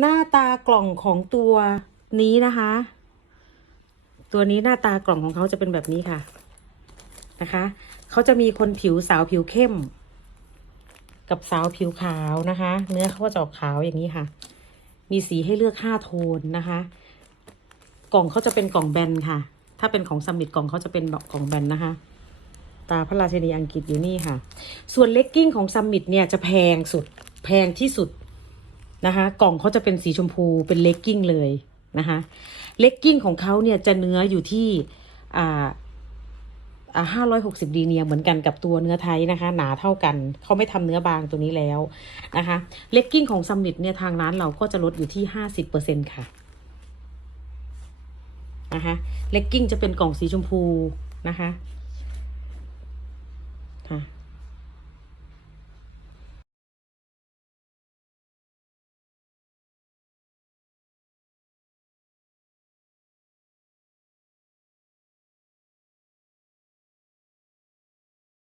หน้าตากล่องของตัวนี้นะคะ ตัวนี้หน้าตากล่องของเขาจะเป็นแบบนี้ค่ะ นะคะ เขาจะมีคนผิวสาวผิวเข้ม กับสาวผิวขาวนะคะ เนื้อเขาก็จะออกขาวอย่างนี้ค่ะ มีสีให้เลือกห้าโทนนะคะ กล่องเขาจะเป็นกล่องแบนค่ะ ถ้าเป็นของซัมมิตกล่องเขาจะเป็นกล่องแบนนะคะตาพระราชินีอังกฤษอยู่นี่ค่ะ ส่วนเลกกิ้งของซัมมิตเนี่ยจะแพงสุด แพงที่สุด นะคะกล่องเขาจะเป็นสีชมพูเป็นเลกกิ้งเลยนะคะเลกกิ้งของเขาเนี่ยจะเนื้ออยู่ที่อ่าอ่าห้าร้อยหกสิบดีเนียเหมือนกันกับตัวเนื้อไทยนะคะ หนาเท่ากันเขาไม่ทำเนื้อบางตัวนี้แล้วนะคะเลกกิ้งของซัมมิตเนี่ยทางร้านเราก็จะลดอยู่ที่ห้าสิบเปอร์เซ็นค่ะนะคะเลกกิ้งจะเป็นกล่องสีชมพูนะคะ